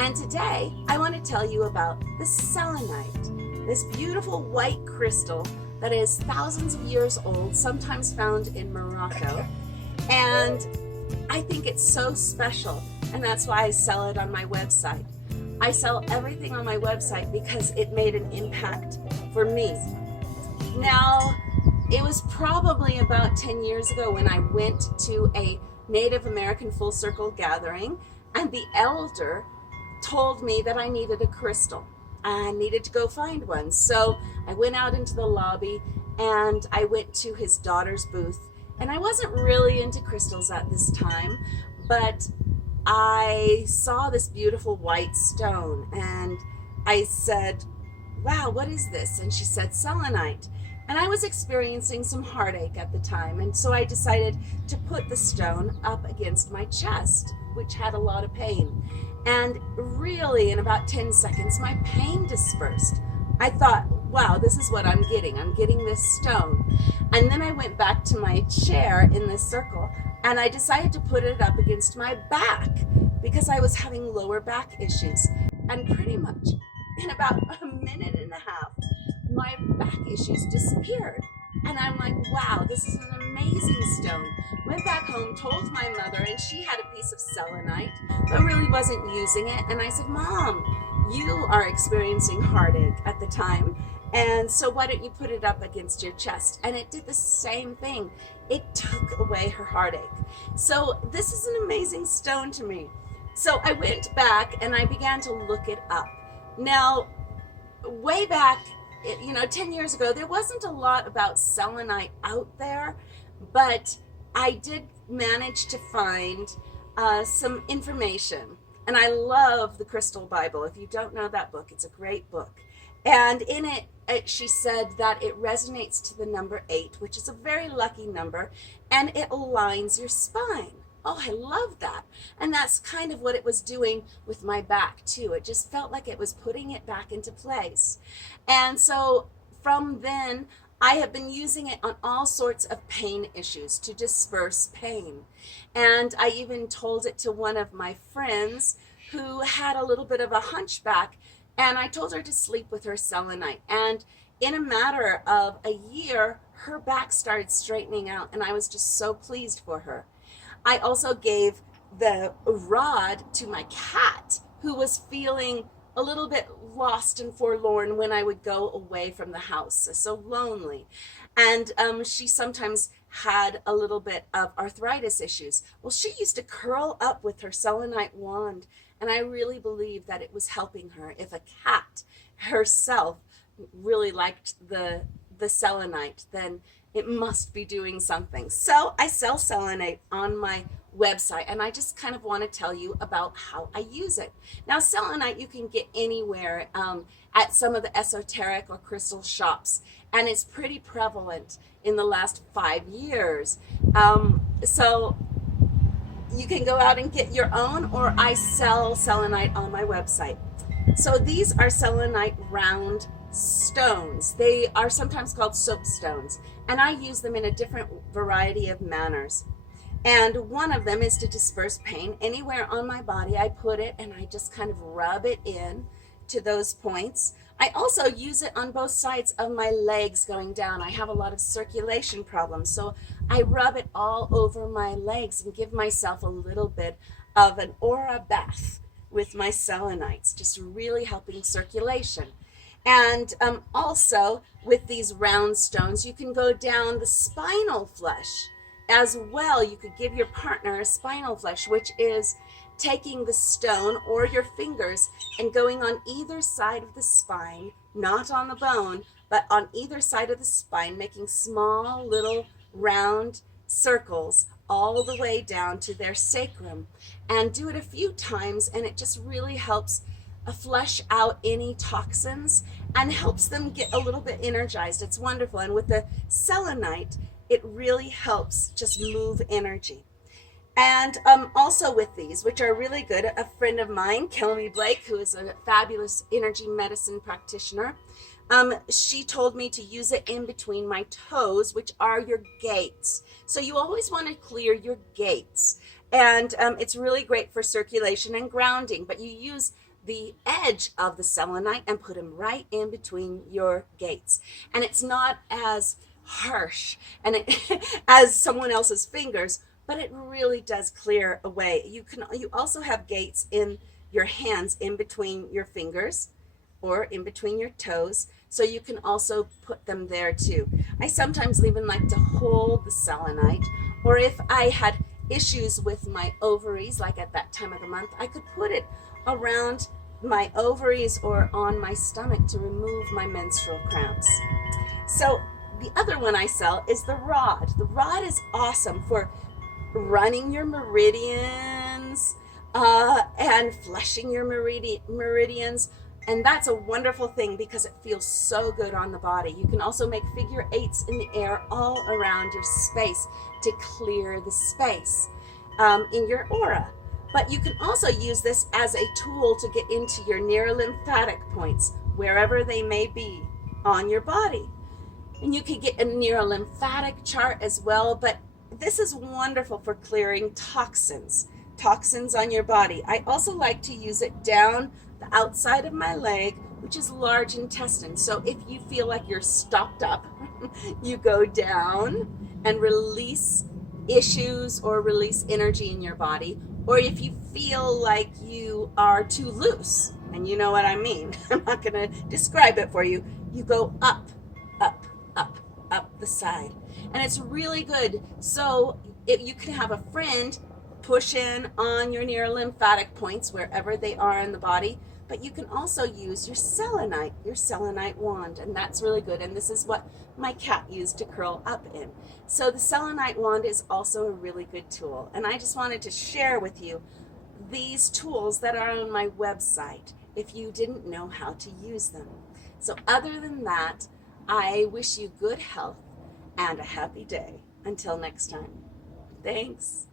And today I want to tell you about the selenite, this beautiful white crystal that is thousands of years old, sometimes found in Morocco. And I think it's so special, and that's why I sell it on my website. I sell everything on my website because it made an impact for me. Now, it was probably about 10 years ago when I went to a Native American full circle gathering, and the elder told me that I needed a crystal. I needed to go find one. So I went out into the lobby and I went to his daughter's booth. And I wasn't really into crystals at this time, but I saw this beautiful white stone and I said, wow, what is this? And she said, selenite. And I was experiencing some heartache at the time. And so I decided to put the stone up against my chest, which had a lot of pain. And really, in about 10 seconds, my pain dispersed. I thought, wow, this is what I'm getting. I'm getting this stone. And then I went back to my chair in this circle, and I decided to put it up against my back because I was having lower back issues. And pretty much in about a minute and a half, my back issues disappeared. And I'm like, wow, this is an amazing stone. Went back home, told my mother, and she had a piece of selenite, but really wasn't using it. And I said, Mom, you are experiencing heartache at the time, and so why don't you put it up against your chest? And it did the same thing. It took away her heartache. So this is an amazing stone to me. So I went back and I began to look it up. Now, way back, 10 years ago, there wasn't a lot about selenite out there, but I did manage to find some information. And I love the Crystal Bible. If you don't know that book, it's a great book. And in it, she said that it resonates to the number 8, which is a very lucky number, and it aligns your spine. Oh, I love that. And that's kind of what it was doing with my back too. It just felt like it was putting it back into place. And so from then, I have been using it on all sorts of pain issues to disperse pain. And I even told it to one of my friends who had a little bit of a hunchback, and I told her to sleep with her selenite. And in a matter of a year, her back started straightening out, and I was just so pleased for her. I also gave the rod to my cat, who was feeling a little bit lost and forlorn when I would go away from the house, so lonely. And she sometimes had a little bit of arthritis issues. Well, she used to curl up with her selenite wand, and I really believe that it was helping her. If a cat herself really liked the selenite, then it must be doing something. So I sell selenite on my website, and I just kind of want to tell you about how I use it. Now, selenite you can get anywhere at some of the esoteric or crystal shops, and it's pretty prevalent in the last 5 years. So you can go out and get your own, or I sell selenite on my website. So these are selenite round stones. They are sometimes called soapstones, and I use them in a different variety of manners. And one of them is to disperse pain. Anywhere on my body, I put it and I just kind of rub it in to those points. I also use it on both sides of my legs going down. I have a lot of circulation problems, so I rub it all over my legs and give myself a little bit of an aura bath with my selenites, just really helping circulation. And also with these round stones, you can go down the spinal flesh as well. You could give your partner a spinal flesh, which is taking the stone or your fingers and going on either side of the spine, not on the bone, but on either side of the spine, making small little round circles all the way down to their sacrum. And do it a few times, and it just really helps flush out any toxins and helps them get a little bit energized. It's wonderful. And with the selenite, it really helps just move energy. And also with these, which are really good, a friend of mine, Kelmy Blake, who is a fabulous energy medicine practitioner, she told me to use it in between my toes, which are your gates. So you always want to clear your gates. And it's really great for circulation and grounding, but you use the edge of the selenite and put them right in between your gates. And it's not as harsh and as someone else's fingers, but it really does clear away. You also have gates in your hands in between your fingers or in between your toes, so you can also put them there too. I sometimes even like to hold the selenite, or if I had issues with my ovaries, like at that time of the month, I could put it around my ovaries or on my stomach to remove my menstrual cramps. So the other one I sell is the rod. The rod is awesome for running your meridians and flushing your meridians. And that's a wonderful thing because it feels so good on the body. You can also make figure eights in the air all around your space to clear the space in your aura. But you can also use this as a tool to get into your neurolymphatic points, wherever they may be on your body. And you can get a neurolymphatic chart as well, but this is wonderful for clearing toxins on your body. I also like to use it down the outside of my leg, which is large intestine. So if you feel like you're stopped up, you go down and release issues or release energy in your body. Or if you feel like you are too loose, and you know what I mean, I'm not going to describe it for you, you go up, up, up the side. And it's really good. So if you can have a friend push in on your neurolymphatic points wherever they are in the body, but you can also use your selenite wand, and that's really good. And this is what my cat used to curl up in. So the selenite wand is also a really good tool. And I just wanted to share with you these tools that are on my website if you didn't know how to use them. So other than that, I wish you good health and a happy day. Until next time. Thanks.